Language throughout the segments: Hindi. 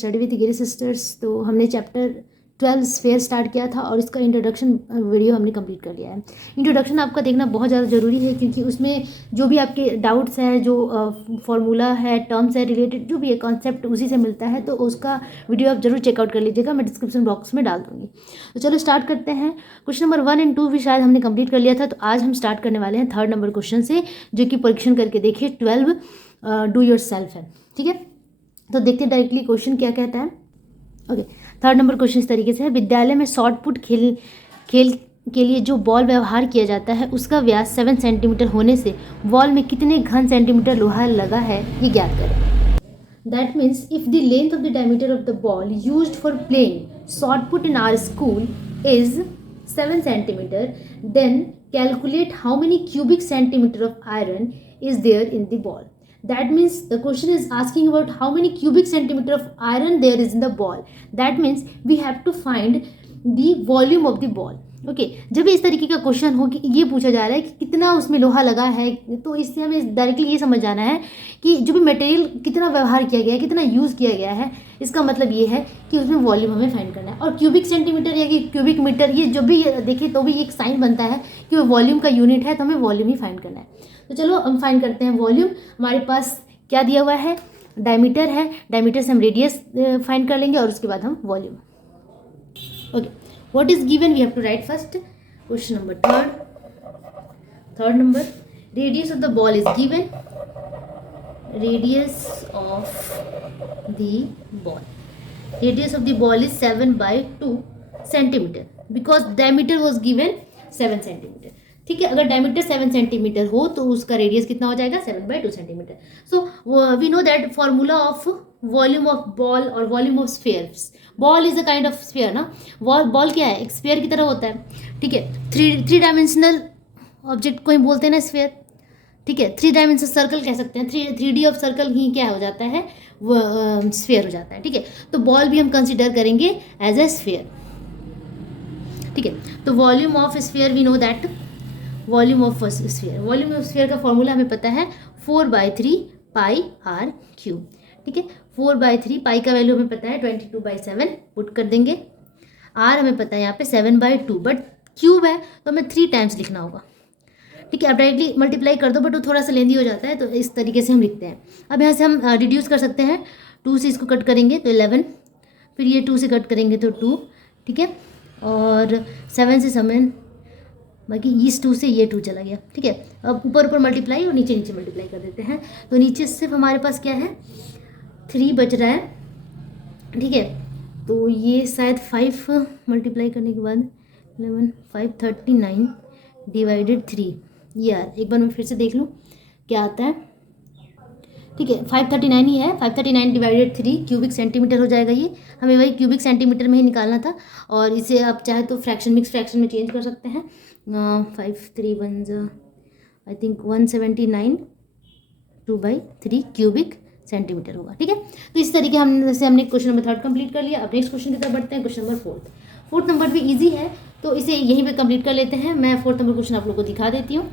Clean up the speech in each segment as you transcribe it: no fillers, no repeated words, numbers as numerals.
Study with Giri sisters. तो हमने चैप्टर 12 स्फीयर स्टार्ट किया था और इसका इंट्रोडक्शन वीडियो हमने कंप्लीट कर लिया है। इंट्रोडक्शन आपका देखना बहुत ज़्यादा ज़रूरी है, क्योंकि उसमें जो भी आपके डाउट्स हैं, जो फॉर्मूला है, टर्म्स है रिलेटेड, जो भी है कॉन्सेप्ट उसी से मिलता है, तो उसका वीडियो आप जरूर चेकआउट कर लीजिएगा, मैं डिस्क्रिप्शन बॉक्स में डाल दूँगी। तो चलो स्टार्ट करते हैं। क्वेश्चन नंबर 1 और 2 भी शायद हमने कंप्लीट कर लिया था, तो आज हम स्टार्ट करने वाले हैं 3rd नंबर क्वेश्चन से, जो कि परीक्षण करके देखिए 12 डू योर सेल्फ है। ठीक है, तो देखते हैं डायरेक्टली क्वेश्चन क्या कहता है। ओके, 3rd नंबर क्वेश्चन इस तरीके से है। विद्यालय में शॉट पुट खेल के लिए जो बॉल व्यवहार किया जाता है उसका व्यास 7 सेंटीमीटर होने से बॉल में कितने घन सेंटीमीटर लोहा लगा है, ये ज्ञात करें। That means if the length of the diameter of the ball used for playing shot put in our school is 7 centimetre, then calculate how many cubic centimetre of iron is there in the ball. That means the question is asking about how many cubic centimeter of iron there is in the ball. That means we have to find the volume of the ball. Okay, जब इस तरीके का क्वेश्चन हो कि ये पूछा जा रहा है कि कितना उसमें लोहा लगा है, तो इससे हमें डायरेक्टली ये समझ जाना है कि जो भी मटेरियल कितना व्यवहार किया गया है, कितना यूज़ किया गया है, इसका मतलब ये है कि उसमें वॉल्यूम हमें फाइंड करना है। और क्यूबिक सेंटीमीटर या कि क्यूबिक मीटर, ये जो भी देखिए तो भी एक साइन बनता है कि वो वॉल्यूम का यूनिट है, तो हमें वॉल्यूम ही फाइंड करना है। तो चलो हम फाइंड करते हैं वॉल्यूम। हमारे पास क्या दिया हुआ है, डायमीटर है, डायमीटर से हम रेडियस फाइंड कर लेंगे और उसके बाद हम volume. Okay, what is given we have to write first. Question number 3rd number, radius of the ball is given, radius of the ball, radius of the ball is 7/2 centimetre, because diameter was given 7 centimetre. ठीक है, अगर डायमीटर 7 सेंटीमीटर हो तो उसका रेडियस कितना हो जाएगा, 7/2 centimetre. So we know that formula of volume of ball और volume of spheres. Ball is a kind of sphere ना, बॉल क्या है, एक स्फीयर की तरह होता है। ठीक है, थ्री डायमेंशनल ऑब्जेक्ट को ही बोलते हैं ना स्फीयर। ठीक है, 3 डायमेंशनल सर्कल कह सकते हैं, 3D ऑफ सर्कल ही क्या हो जाता है, वो स्फीयर हो जाता है। ठीक है, तो बॉल भी हम कंसिडर करेंगे एज ए स्फीयर। ठीक है, तो volume of sphere we know that volume of sphere, volume of sphere का फॉर्मूला हमें पता है 4/3 पाई आर क्यूब। ठीक है, 4/3 पाई का वैल्यू हमें पता है 22/7 पुट कर देंगे। आर हमें पता है यहाँ पे 7/2, बट क्यूब है तो हमें 3 टाइम्स लिखना होगा। ठीक है, आप डायरेक्टली मल्टीप्लाई कर दो, बट वो थोड़ा सा लेंदी हो जाता है, तो इस तरीके से हम लिखते हैं। अब यहाँ से हम रिड्यूस कर सकते हैं, 2 से इसको कट करेंगे तो 11, फिर ये 2 से कट करेंगे तो 2। ठीक है, और 7 से 7, बाकी इस 2 से ये 2 चला गया। ठीक है, अब ऊपर ऊपर मल्टीप्लाई और नीचे नीचे मल्टीप्लाई कर देते हैं, तो नीचे सिर्फ हमारे पास क्या है, 3 बच रहा है। ठीक है, तो ये शायद 5 मल्टीप्लाई करने के बाद 11, 5, 39 डिवाइडेड 3, यार एक बार मैं फिर से देख लूँ क्या आता है। ठीक है, 539 ही है, 539 डिवाइडेड 3 क्यूबिक सेंटीमीटर हो जाएगा। ये हमें वही क्यूबिक सेंटीमीटर में ही निकालना था, और इसे आप चाहे तो फ्रैक्शन, मिक्स फ्रैक्शन में चेंज कर सकते हैं। 5 3 1 आई थिंक 179 2/3 क्यूबिक सेंटीमीटर होगा। ठीक है, तो इस तरीके हमने क्वेश्चन नंबर 3rd कंप्लीट कर लिया। अब नेक्स्ट क्वेश्चन की तरफ बढ़ते हैं, क्वेश्चन नंबर 4th नंबर भी इजी है, तो इसे यहीं पे कंप्लीट कर लेते हैं। मैं 4th नंबर क्वेश्चन आप लोगों को दिखा देती हूँ।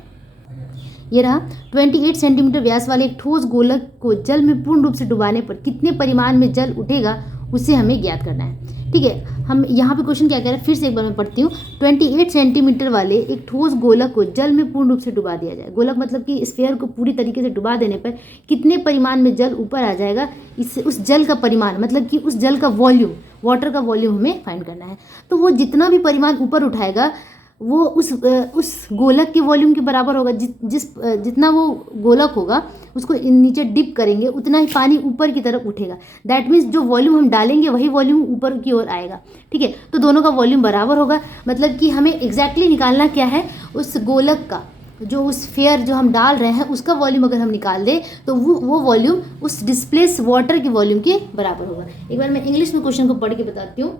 ये रहा, 28 सेंटीमीटर व्यास वाले एक ठोस गोलक को जल में पूर्ण रूप से डुबाने पर कितने परिमाण में जल उठेगा, उसे हमें ज्ञात करना है। ठीक है, हम यहाँ पे क्वेश्चन क्या कह रहे हैं, फिर से एक बार मैं पढ़ती हूँ। 28 सेंटीमीटर वाले एक ठोस गोलक को जल में पूर्ण रूप से डुबा दिया जाए। गोलक मतलब कि स्फीयर को पूरी तरीके से डुबा देने पर कितने परिमाण में जल ऊपर आ जाएगा, इससे उस जल का परिमाण मतलब कि उस जल का वॉल्यूम, वाटर का वॉल्यूम हमें फाइंड करना है। तो वो जितना भी परिमाण ऊपर उठाएगा वो उस गोलक के वॉल्यूम के बराबर होगा। जितना वो गोलक होगा उसको नीचे डिप करेंगे, उतना ही पानी ऊपर की तरफ उठेगा। दैट मीन्स जो वॉल्यूम हम डालेंगे वही वॉल्यूम ऊपर की ओर आएगा। ठीक है, तो दोनों का वॉल्यूम बराबर होगा, मतलब कि हमें एग्जैक्टली निकालना क्या है, उस गोलक का जो उस स्फीयर जो हम डाल रहे हैं उसका वॉल्यूम अगर हम निकाल दें तो वो वॉल्यूम उस डिस्प्लेस वाटर के वॉल्यूम के बराबर होगा। एक बार मैं इंग्लिश में क्वेश्चन को पढ़ के बताती हूँ।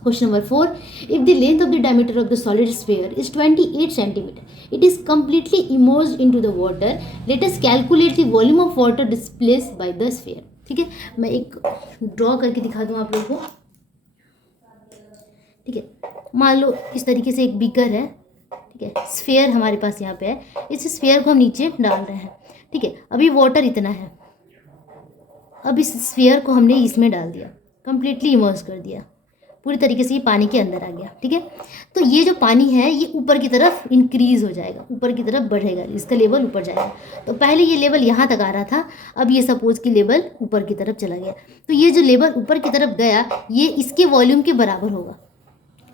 Question number 4. If the length of the diameter of the solid sphere is 28 centimeter, it is completely immersed into the water. Let us calculate the volume of water displaced by the sphere. ठीक है, मैं एक ड्रॉ करके दिखा दूँ आप लोगों को। ठीक है, मान लो इस तरीके से एक बीकर है। ठीक है, स्फीयर हमारे पास यहाँ पे है, इस स्फीयर को हम नीचे डाल रहे हैं। ठीक है, अभी वाटर इतना है, अब इस स्फीयर को हमने इसमें डाल दिया। कंप्लीटली इमर्स कर दिया, पूरी तरीके से ये पानी के अंदर आ गया। ठीक है, तो ये जो पानी है ये ऊपर की तरफ इंक्रीज हो जाएगा, ऊपर की तरफ बढ़ेगा, इसका लेवल ऊपर जाएगा। तो पहले ये लेवल यहाँ तक आ रहा था, अब ये सपोज कि लेवल ऊपर की तरफ चला गया। तो ये जो लेवल ऊपर की तरफ गया ये इसके वॉल्यूम के बराबर होगा।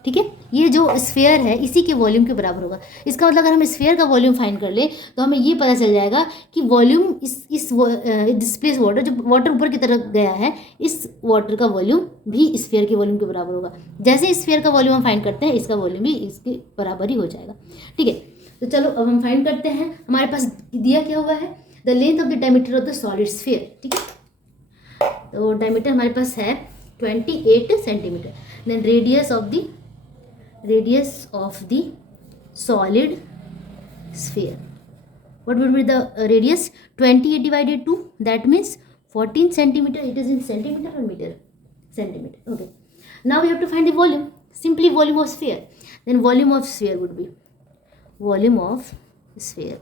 ठीक है, ये जो स्फीयर है इसी के वॉल्यूम के बराबर होगा। इसका मतलब अगर हम स्फीयर का वॉल्यूम फाइंड कर लें तो हमें ये पता चल जाएगा कि वॉल्यूम इस डिस्प्लेस वाटर, जो वाटर ऊपर की तरफ गया है, इस वाटर का वॉल्यूम भी स्फीयर के वॉल्यूम के बराबर होगा। जैसे स्फीयर का वॉल्यूम हम फाइंड करते हैं इसका वॉल्यूम भी इसके बराबर ही हो जाएगा। ठीक है, तो चलो अब हम फाइंड करते हैं। हमारे पास दिया क्या हुआ है, the length of the diameter of the solid sphere. ठीक है, तो डायमीटर हमारे पास है 28 centimetre. Then radius of the solid sphere, what would be the radius? 28 divided 2, that means 14 centimeter. It is in centimeter or meter? Centimeter. Okay, now we have to find the volume. Simply volume of sphere. Then volume of sphere would be volume of sphere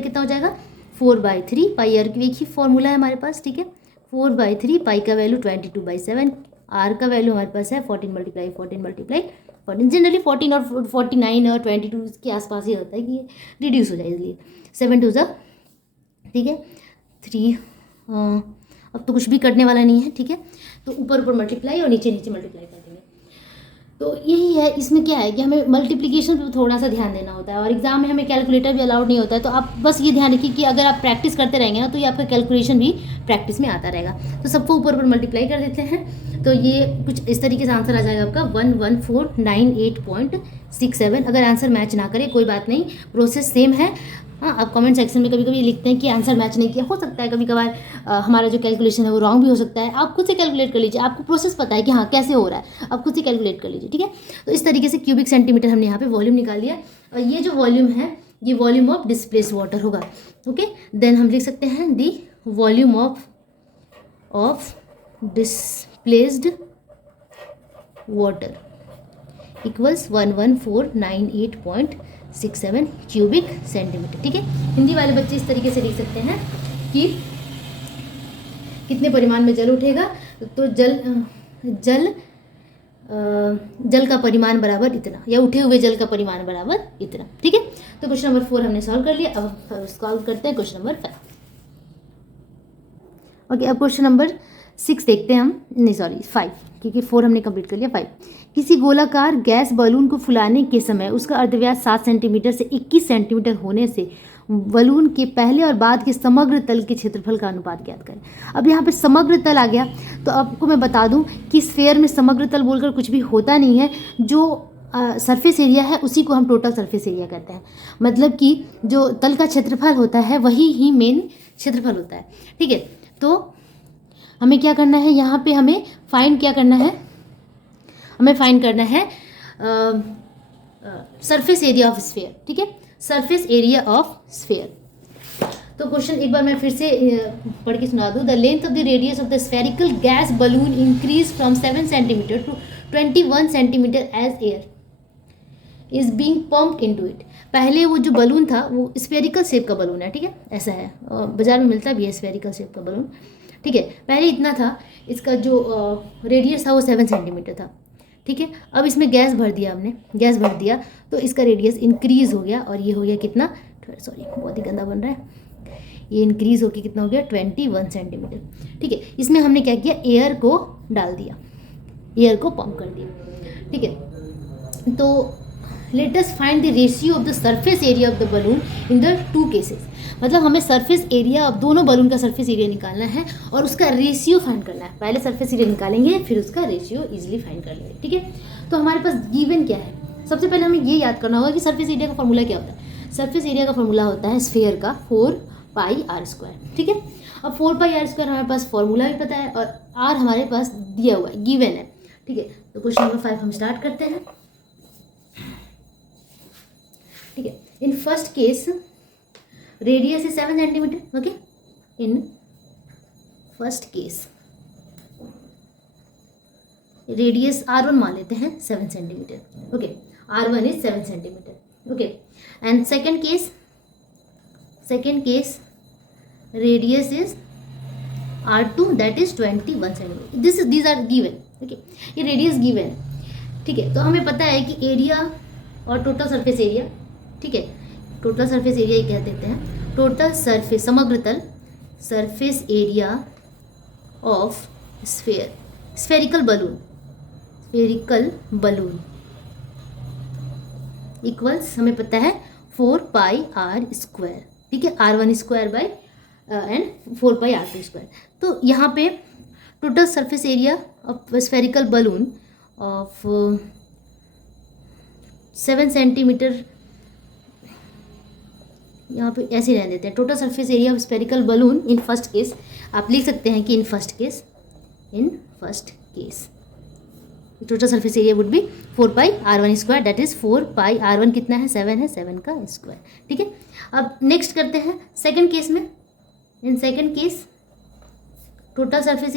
कितना हो जाएगा 4/3 पाई आर की एक ही फॉर्मूला है हमारे पास। ठीक है, 4/3 पाई का वैल्यू 22/7, आर का वैल्यू हमारे पास है 14 × 14 जनरली 14 और 49 और 22 के आसपास ही होता है कि रिड्यूस हो जाए, इसलिए 7 2 ठीक है 3। अब तो कुछ भी करने वाला नहीं है। ठीक है, तो ऊपर मल्टीप्लाई और नीचे मल्टीप्लाई कर देंगे। तो यही है, इसमें क्या है कि हमें मल्टीप्लिकेशन पे थोड़ा सा ध्यान देना होता है, और एग्जाम में हमें कैलकुलेटर भी अलाउड नहीं होता है। तो आप बस ये ध्यान रखिए कि अगर आप प्रैक्टिस करते रहेंगे ना तो ये आपका कैलकुलेशन भी प्रैक्टिस में आता रहेगा। तो सबको ऊपर मल्टीप्लाई कर देते हैं, तो ये कुछ इस तरीके से आंसर आ जाएगा आपका 11498.67। अगर आंसर मैच ना करे कोई बात नहीं, प्रोसेस सेम है। हाँ, आप कमेंट सेक्शन में कभी कभी लिखते हैं कि आंसर मैच नहीं किया, हो सकता है कभी कभार हमारा जो कैलकुलेशन है वो रॉन्ग भी हो सकता है। आप खुद से कैलकुलेट कर लीजिए, आपको प्रोसेस पता है कि हाँ कैसे हो रहा है, आप खुद से कैलकुलेट कर लीजिए। ठीक है, तो इस तरीके से क्यूबिक सेंटीमीटर हमने यहाँ पे वॉल्यूम निकाल लिया, और ये जो वॉल्यूम है ये वॉल्यूम ऑफ डिस्प्लेस्ड वाटर होगा। ओके, देन हम लिख सकते हैं the volume of displaced water equals 11498.67 cubic centimetre. ठीक है, हिंदी वाले बच्चे इस तरीके से लिख सकते हैं कि कितने परिमाण में जल उठेगा, तो जल का परिमाण बराबर इतना, या उठे हुए जल का परिमाण बराबर इतना। ठीक है, तो क्वेश्चन नंबर 4 हमने सॉल्व कर लिया। अब हम सॉल्व करते हैं क्वेश्चन नंबर 5। ओके, अब क्वेश्चन नंबर 6 देखते हैं हम, नहीं सॉरी 5, क्योंकि 4 हमने कंप्लीट कर लिया। 5, किसी गोलाकार गैस बलून को फुलाने के समय उसका अर्धव्यास 7 सेंटीमीटर से 21 सेंटीमीटर होने से बलून के पहले और बाद के समग्र तल के क्षेत्रफल का अनुपात ज्ञात करें। अब यहाँ पे समग्र तल आ गया, तो आपको मैं बता दूं कि स्फीयर में समग्र तल बोलकर कुछ भी होता नहीं है। जो सरफेस एरिया है उसी को हम टोटल सरफेस एरिया कहते हैं, मतलब कि जो तल का क्षेत्रफल होता है वही ही मेन क्षेत्रफल होता है। ठीक है, तो हमें क्या करना है, यहाँ पे हमें फाइंड क्या करना है, हमें फाइंड करना है सरफेस एरिया ऑफ स्फीयर। ठीक है, सरफेस एरिया ऑफ स्फीयर। तो क्वेश्चन एक बार मैं फिर से पढ़ के सुना दूँ। The length of the radius of the spherical gas balloon increase from 7 centimetre to 21 centimetre as air is being pumped into it. पहले वो जो बलून था वो स्फेरिकल शेप का बलून है। ठीक है, ऐसा है, बाजार में मिलता भी है स्फेरिकल शेप का बलून। ठीक है, पहले इतना था, इसका जो रेडियस था वो 7 सेंटीमीटर था। ठीक है, अब इसमें गैस भर दिया हमने, गैस भर दिया तो इसका रेडियस इंक्रीज़ हो गया, और ये हो गया कितना, सॉरी बहुत ही गंदा बन रहा है, ये इंक्रीज़ होकर कितना हो गया 21 सेंटीमीटर। ठीक है, इसमें हमने क्या किया, एयर को डाल दिया, एयर को पंप कर दिया। ठीक है, तो late us find the ratio of the surface area of the balloon in the 2 cases. मतलब हमें सरफेस एरिया ऑफ दोनों बलून का सरफेस एरिया निकालना है और उसका रेशियो फाइंड करना है। पहले सरफेस एरिया निकालेंगे फिर उसका रेशियो इजीली फाइंड कर लेंगे। ठीक है, तो हमारे पास गिवन क्या है, सबसे पहले हमें ये याद करना होगा कि सरफेस एरिया का फॉर्मूला क्या होता है। सरफेस एरिया का फॉर्मूला होता है स्फीयर का 4πr²। ठीक है, अब 4πr² हमारे पास फॉर्मूला भी पता है और r हमारे पास दिया हुआ है, गिवन है। ठीक है, तो क्वेश्चन नंबर 5 हम स्टार्ट करते हैं। ठीक है, in first case radius is 7 centimetre. Okay, in first case radius r1 मान लेते हैं 7 centimetre. Okay, r1 is 7 centimetre. Okay, and second case radius is R2 that is 21 centimetre. These are given. Okay, ये रेडियस गिवन है. ठीक है, तो हमें पता है कि एरिया और टोटल सरफेस एरिया. ठीक है, टोटल सरफेस एरिया कह देते हैं. टोटल सरफेस, समग्र तल surface area of sphere, spherical balloon equals, हमें पता है 4 पाई आर स्क्वायर. ठीक है, R1 square by and 4 pi R2 square. तो यहाँ पे total surface area of spherical balloon of 7 centimetre, यहाँ पे ऐसे रहने देते हैं. Total surface area of spherical balloon in first case, आप लिख सकते हैं कि इन first case total surface area would be 4 pi R1 square, that is 4 pi R1 कितना है, 7 है, 7 का स्क्वायर. ठीक है, अब नेक्स्ट करते हैं सेकंड केस में. In second case total surface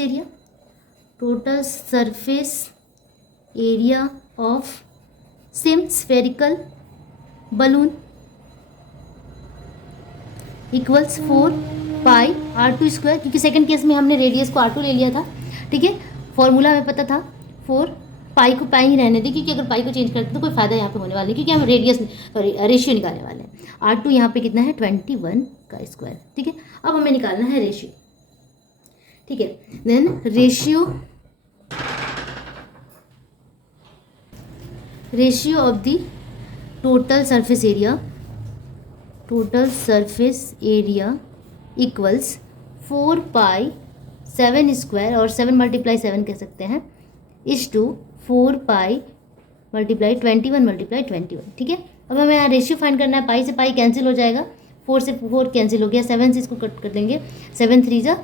area of same spherical balloon equals 4 pi R2 square, क्योंकि सेकंड केस में हमने रेडियस को R2 ले लिया था. ठीक है, फॉर्मूला हमें पता था 4 पाई को पाई ही रहने दी, क्योंकि अगर पाई को चेंज करते तो कोई फायदा यहाँ पे होने वाला नहीं, क्योंकि हम रेशियो निकालने वाले हैं. R2 यहाँ पे कितना है, 21 का स्क्वायर. ठीक है, अब हमें निकालना है रेशियो. ठीक है, then ratio of the total surface area equals 4 pi 7 square, और 7 मल्टीप्लाई 7 कह सकते हैं, इज टू 4 पाई मल्टीप्लाई 21. ठीक है, अब हमें यहाँ रेशियो फाइंड करना है. पाई से पाई कैंसिल हो जाएगा, 4 से 4 कैंसिल हो गया, 7 से इसको कट कर देंगे, 7 3 जा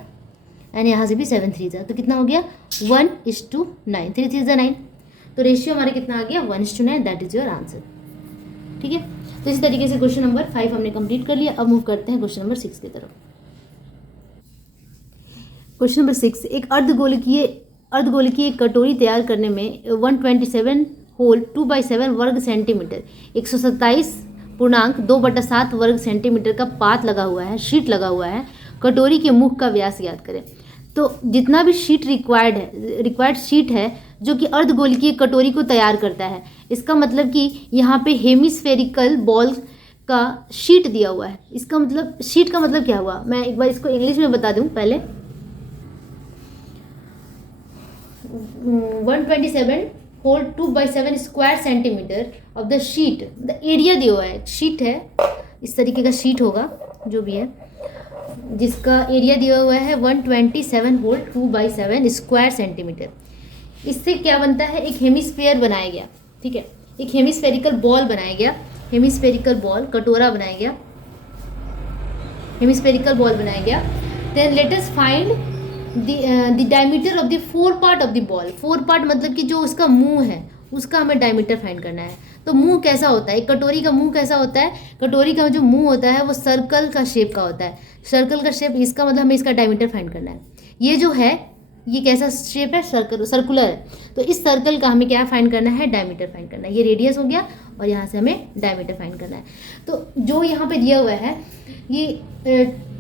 एंड यहाँ से भी 7 3 जा, तो कितना हो गया 1:9, 3 3 9. तो रेशियो हमारा कितना आ गया 1:9, दैट इज योर आंसर. ठीक है, तो इसी तरीके से क्वेश्चन नंबर 5 हमने कंप्लीट कर लिया. अब मूव करते हैं क्वेश्चन नंबर 6 की तरफ. क्वेश्चन नंबर 6, एक अर्धगोलकीय कटोरी तैयार करने में 127 होल 2/7 वर्ग सेंटीमीटर 127.2/7 वर्ग सेंटीमीटर का पात लगा हुआ है, शीट लगा हुआ है. कटोरी के मुख का व्यास ज्ञात करें. तो जितना भी शीट रिक्वायर्ड शीट है जो कि अर्धगोलकीय कटोरी को तैयार करता है, इसका मतलब कि यहाँ पे हेमिस्फेरिकल बॉल का शीट दिया हुआ है. इसका मतलब शीट का मतलब क्या हुआ, मैं एक बार इसको इंग्लिश में बता दूं पहले. 127 whole 2/7 square centimetre of the sheet, the area दिया हुआ है. शीट है, इस तरीके का शीट होगा जो भी है, जिसका एरिया दिया हुआ है 127 होल 2/7 स्क्वायर सेंटीमीटर. इससे क्या बनता है, एक हेमिस्फीयर बनाया गया. ठीक है, एक हेमिस्फेरिकल बॉल बनाया गया, हेमिस्फेरिकल बॉल कटोरा बनाया गया, हेमिस्फेरिकल बॉल बनाया गया. Then let us find the diameter of the 4 part of the ball. 4 part मतलब कि जो उसका मुंह है उसका हमें डायमीटर फाइंड करना है. तो मुंह कैसा होता है, एक कटोरी का मुंह कैसा होता है, कटोरी का जो मुंह होता है वो सर्कल का शेप का होता है. सर्कल का शेप, इसका मतलब हमें इसका डायमीटर फाइंड करना है. ये जो है ये कैसा शेप है, सर्कुलर है. तो इस सर्कल का हमें क्या फाइंड करना है, डायमीटर फाइंड करना है. ये रेडियस हो गया और यहाँ से हमें डायमीटर फाइंड करना है. तो जो यहाँ पे दिया हुआ है ये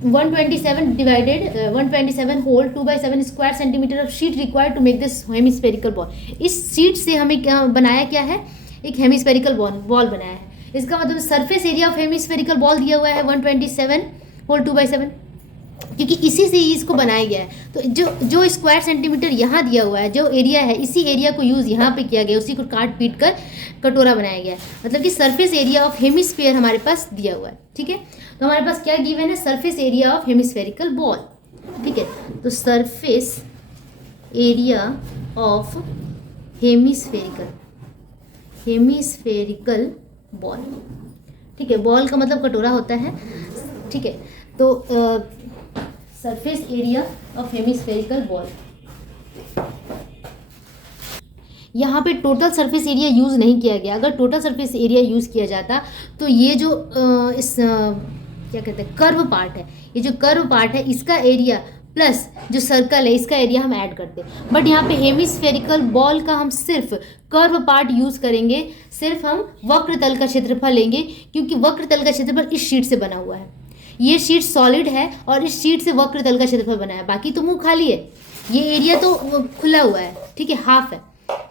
127 whole 2/7 square centimetre of sheet required to make this hemispherical ball. इस शीट से हमें क्या बनाया, क्या है, एक हेमिस्फेरिकल बॉल बनाया है. इसका मतलब surface area of hemispherical ball दिया हुआ है 127 होल 2/7, क्योंकि इसी से ही इसको बनाया गया है. तो जो स्क्वायर सेंटीमीटर यहाँ दिया हुआ है, जो एरिया है, इसी एरिया को यूज़ यहाँ पे किया गया, उसी को काट पीट कर कटोरा बनाया गया है. मतलब कि सरफेस एरिया ऑफ हेमिस्फीयर हमारे पास दिया हुआ है. ठीक है, तो हमारे पास क्या गिवन है, surface area of hemispherical ball. ठीक है, तो surface area of hemispherical ball. ठीक है, बॉल का मतलब कटोरा होता है. ठीक है, तो surface area of hemispherical ball, यहाँ पे टोटल सरफेस एरिया यूज़ नहीं किया गया. अगर टोटल सरफेस एरिया यूज़ किया जाता तो ये जो क्या कहते हैं कर्व पार्ट है, ये जो कर्व पार्ट है इसका एरिया प्लस जो सर्कल है इसका एरिया हम ऐड करते. बट यहाँ पे हेमिस्फेरिकल बॉल का हम सिर्फ कर्व पार्ट यूज़ करेंगे, सिर्फ हम वक्र तल का क्षेत्रफल लेंगे, क्योंकि वक्र तल का क्षेत्रफल इस शीट से बना हुआ है. ये शीट सॉलिड है और इस शीट से वक्र तल का क्षेत्रफल बना है, बाकी तो मुंह खाली है, ये एरिया तो खुला हुआ है, ठीक है, हाफ है,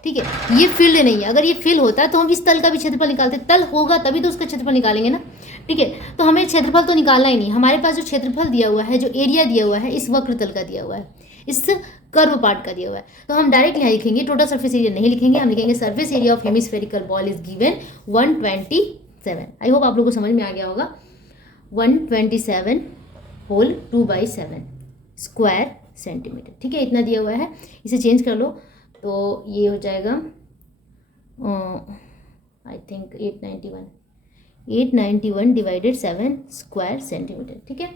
ठीक है, ये फिल्ड नहीं है। अगर ये फिल होता तो हम इस तल का भी क्षेत्रफल निकालते, तल होगा तभी तो उसका क्षेत्रफल निकालेंगे ना, ठीक है। तो हमें क्षेत्रफल तो निकालना ही नहीं, हमारे पास जो क्षेत्रफल दिया हुआ है, जो एरिया दिया हुआ है, इस वक्र तल का दिया हुआ है, इस कर्व पार्ट का दिया हुआ है, तो हम डायरेक्ट यहाँ लिखेंगे, टोटल सरफेस एरिया नहीं लिखेंगे, हम लिखेंगे surface area of hemispherical ball is given 127। I hope आप लोगों को समझ में आ गया होगा। 127 होल 2/7 स्क्वायर सेंटीमीटर, ठीक है, इतना दिया हुआ है। इसे चेंज कर लो तो ये हो जाएगा I think 891 divided 7 square centimetre, ठीक है,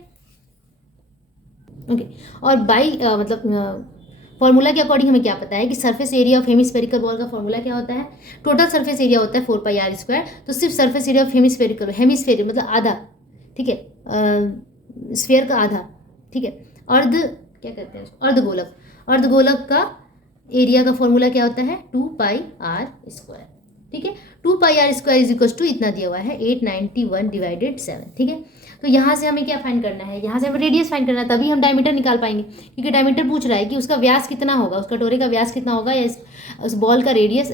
ओके। और बाई मतलब फॉर्मूला के अकॉर्डिंग हमें क्या पता है कि surface area of hemispherical ball का फॉर्मूला क्या होता है, टोटल सरफेस एरिया होता है 4πr², तो सिर्फ सरफेस एरिया ऑफ हेमिस्फेरिकल मतलब आधा, ठीक है, स्फीयर का आधा, ठीक है, अर्ध क्या कहते हैं उसको, अर्धगोलक का एरिया का फॉर्मूला क्या होता है 2πr², ठीक है, 2πr² इज इक्वल टू इतना दिया हुआ है 891 डिवाइडेड 7, ठीक है। तो यहाँ से हमें क्या फाइंड करना है, यहाँ से हमें रेडियस फाइंड करना है, तभी हम डायमीटर निकाल पाएंगे, क्योंकि डायमीटर पूछ रहा है कि उसका व्यास कितना होगा, उस कटोरे का व्यास कितना होगा या उस बॉल का रेडियस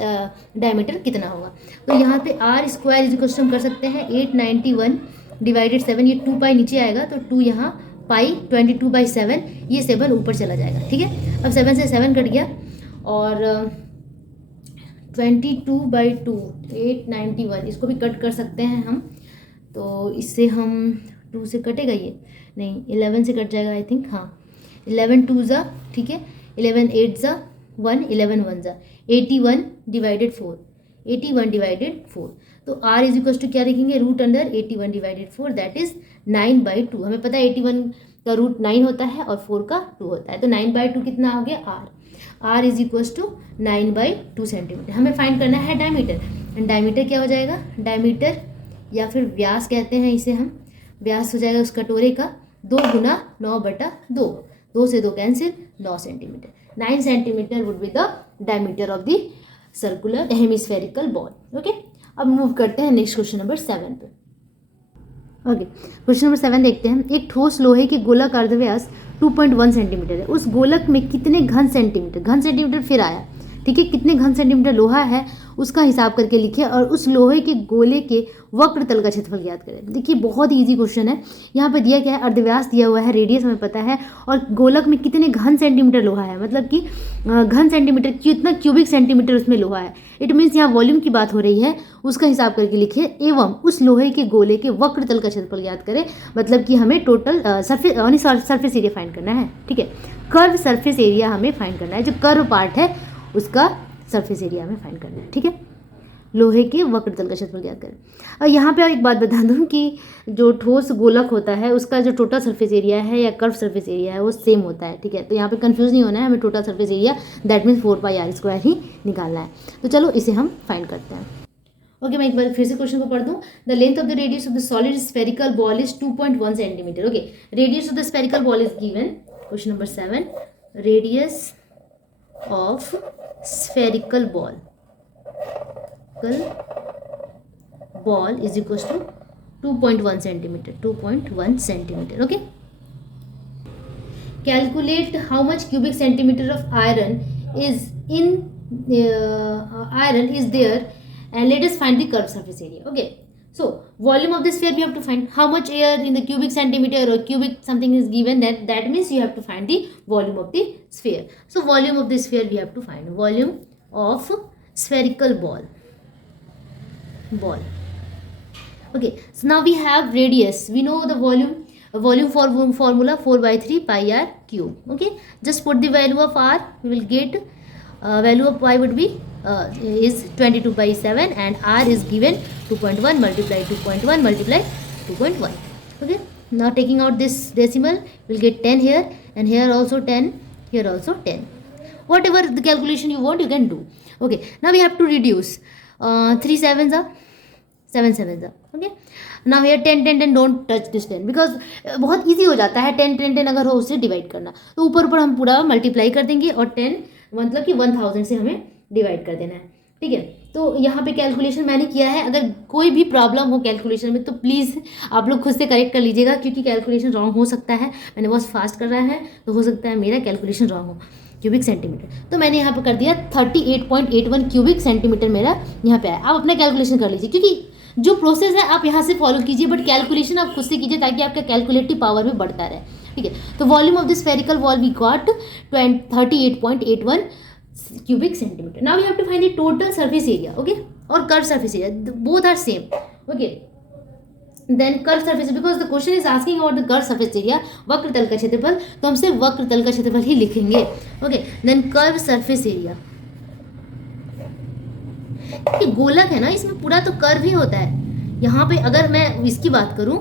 डायमीटर कितना होगा। तो यहाँ पे r² इज इक्वल टू हम कर सकते हैं 891 डिवाइडेड 7, ये 2π नीचे आएगा तो 2 यहाँ पाई 22/7, ये 7 ऊपर चला जाएगा, ठीक है। अब 7 से 7 कट गया और 22/2 891, इसको भी कट कर सकते हैं हम, तो इससे हम 2 से कटेगा ये नहीं, 11 से कट जाएगा आई थिंक, हाँ 11 2 ज़ा, ठीक है, 11 8 ज़ा 1, 11 1 ज़ा 81 डिवाइडेड 4, तो r इज इक्वल टू क्या लिखेंगे, root under 81 divided 4 that is 9/2। हमें पता है 81 का रूट 9 होता है और 4 का 2 होता है, तो 9/2 कितना हो गया r is equal to 9/2 centimetre. हमें फाइंड करना है डायमीटर, डायमीटर क्या हो जाएगा, डायमीटर या फिर व्यास कहते हैं इसे हम, व्यास हो जाएगा उस कटोरे का 2 गुना 9/2, 2 से 2 cancel, 9 centimetre, 9 centimetre would be the diameter of the circular hemispherical ball, okay. अब मूव करते हैं नेक्स्ट क्वेश्चन नंबर 7 पे, ओके। क्वेश्चन नंबर 7 देखते हैं, एक ठोस लोहे के गोलक अर्धव्यास 2.1 सेंटीमीटर है, उस गोलक में कितने घन सेंटीमीटर फिर आया, ठीक है, कितने घन सेंटीमीटर लोहा है उसका हिसाब करके लिखे और उस लोहे के गोले के वक्र तल का क्षेत्रफल ज्ञात करें। देखिए बहुत इजी क्वेश्चन है, यहाँ पे दिया क्या है, अर्धव्यास दिया हुआ है, रेडियस हमें पता है, और गोलक में कितने घन सेंटीमीटर लोहा है, मतलब कि घन सेंटीमीटर कितना क्यूबिक सेंटीमीटर उसमें लोहा है, इट मीन्स यहाँ वॉल्यूम की बात हो रही है, उसका हिसाब करके लिखे एवं उस लोहे के गोले के वक्र तल का क्षेत्रफल ज्ञात करें, मतलब कि हमें टोटल सरफेस एरिया फाइंड करना है, ठीक है, कर्व सरफेस एरिया हमें फाइंड करना है, जो कर्व पार्ट है उसका सरफेस एरिया हमें फाइंड करना है, ठीक है, लोहे के वक्र तल का क्षेत्रफल ज्ञात करें। और यहाँ पे एक बात बता दूँ कि जो ठोस गोलक होता है उसका जो टोटल सरफेस एरिया है या कर्व सरफेस एरिया है वो सेम होता है, ठीक है, तो यहाँ पे कंफ्यूज नहीं होना है, हमें total surface area that means 4πr² ही निकालना है। तो चलो इसे हम फाइंड करते हैं, ओके। मैं एक बार फिर से क्वेश्चन को पढ़ दूँ, the length of the radius of the solid spherical ball is 2.1 centimetre, okay, radius of the spherical ball is given, question number 7, radius of spherical ball is equals to 2.1 centimeter, 2.1 centimeter, okay. Calculate how much cubic centimeter of iron is there and let us find the curved surface area, okay. So volume of the sphere we have to find, how much air in the cubic centimeter or cubic something is given, that means you have to find the volume of the sphere. So volume of the sphere we have to find, volume of spherical ball, okay. So now we have radius, we know the volume formula 4/3πr³, okay. Just put the value of r, we will get value of y would be is 22/7 and r is given 2.1 multiply 2.1 multiply 2.1, okay. Now taking out this decimal we'll get 10 here and here also 10, here also 10, whatever the calculation you want you can do, okay. Now we have to reduce 3 7s are 7 7s are, okay. Now here 10 10 10 don't touch this 10 because बहुत easy हो जाता है 10 10 10 अगर हो उससे डिवाइड करना, तो ऊपर ऊपर हम पूरा मल्टीप्लाई कर देंगे और 10 मतलब कि 1000 से हमें डिवाइड कर देना है, ठीक है। तो यहाँ पे कैलकुलेशन मैंने किया है। अगर कोई भी प्रॉब्लम हो कैलकुलेशन में तो प्लीज़ आप लोग खुद से करेक्ट कर लीजिएगा, क्योंकि कैलकुलेशन रॉन्ग हो सकता है। मैंने बहुत फास्ट कर रहा है तो हो सकता है मेरा कैलकुलेशन रॉन्ग हो। क्यूबिक सेंटीमीटर तो मैंने यहाँ पे कर दिया 38.81 क्यूबिक सेंटीमीटर मेरा यहाँ पे आया। आप अपना कैलकुलेशन कर लीजिए, क्योंकि जो प्रोसेस है आप यहाँ से फॉलो कीजिए, बट कैलकुलेशन आप खुद से कीजिए ताकि आपका कैलकुलेटिव पावर भी बढ़ता रहे। ठीक है, तो volume of the spherical ball we got 38.81 cubic centimeter. Now we have to find the total surface area, okay, or curved surface area. Both are same, okay. Then curved surface, because the question is asking about the curved surface area, वक्र तल का क्षेत्रफल, तो हम सिर्फ वक्र तल का क्षेत्रफल ही लिखेंगे, okay. Then curved surface area, ये गोलक है ना, इसमें पूरा तो कर्व ही होता है। यहाँ पे अगर मैं इसकी बात करूँ,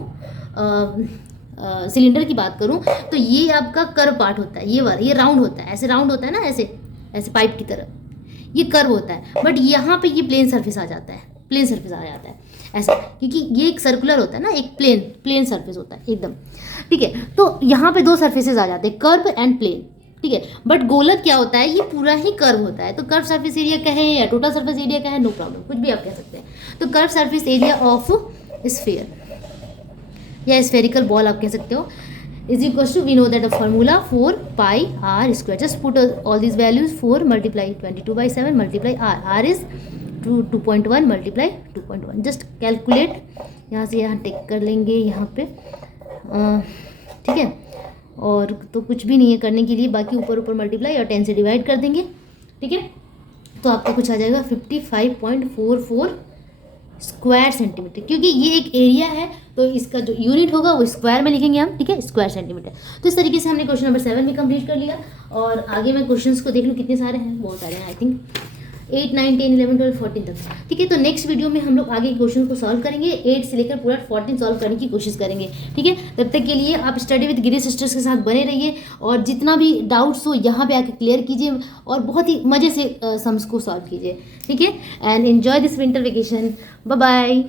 सिलेंडर की बात करूँ, तो ये आपका कर्व पार्ट होता है, ये वाला, ये राउंड होता है, ऐसे राउंड होता है ना, ऐसे ऐसे पाइप की तरह, ये कर्व होता है। बट यहाँ पे ये प्लेन सरफेस आ जाता है, प्लेन सरफेस आ जाता है ऐसा, क्योंकि ये एक सर्कुलर होता है ना, एक प्लेन सरफेस होता है एकदम। ठीक है, तो यहाँ पे दो सरफेसेस आ जाते हैं, कर्व एंड प्लेन। ठीक है, बट गोलक क्या होता है, ये पूरा ही कर्व होता है। तो कर्व सरफेस एरिया कहे या टोटल सरफेस एरिया कहे, नो प्रॉब्लम, कुछ भी आप कह सकते हैं। तो curve surface area of sphere या स्फेरिकल बॉल आप कह सकते हो, is equals to, we know that the formula 4 pi r square. Just put all these values, 4 multiply 22 by 7 multiply r is 2.1 multiply 2.1. just calculate, यहाँ से यहाँ टेक कर लेंगे यहाँ पे, ठीक है। और तो कुछ भी नहीं है करने के लिए, बाकी ऊपर ऊपर मल्टीप्लाई और 10 से डिवाइड कर देंगे। ठीक है, तो आपका कुछ आ जाएगा 55.44 स्क्वायर सेंटीमीटर, क्योंकि ये एक एरिया है तो इसका जो यूनिट होगा वो स्क्वायर में लिखेंगे हम। ठीक है, स्क्वायर सेंटीमीटर। तो इस तरीके से हमने क्वेश्चन नंबर 7 भी कंप्लीट कर लिया। और आगे मैं क्वेश्चंस को देख लूँ कितने सारे हैं, बहुत सारे हैं, आई थिंक 8, 9, 10, 11, 12, 14 तक। ठीक है, तो नेक्स्ट वीडियो में हम लोग आगे क्वेश्चन को सॉल्व करेंगे, 8 से लेकर पूरा 14 सॉल्व करने की कोशिश करेंगे। ठीक है, तब तक के लिए आप स्टडी विद गिरी सिस्टर्स के साथ बने रहिए, और जितना भी डाउट्स हो यहाँ पे आके क्लियर कीजिए, और बहुत ही मज़े से सम्स को सॉल्व कीजिए। ठीक है, and enjoy this winter vacation. Bye bye.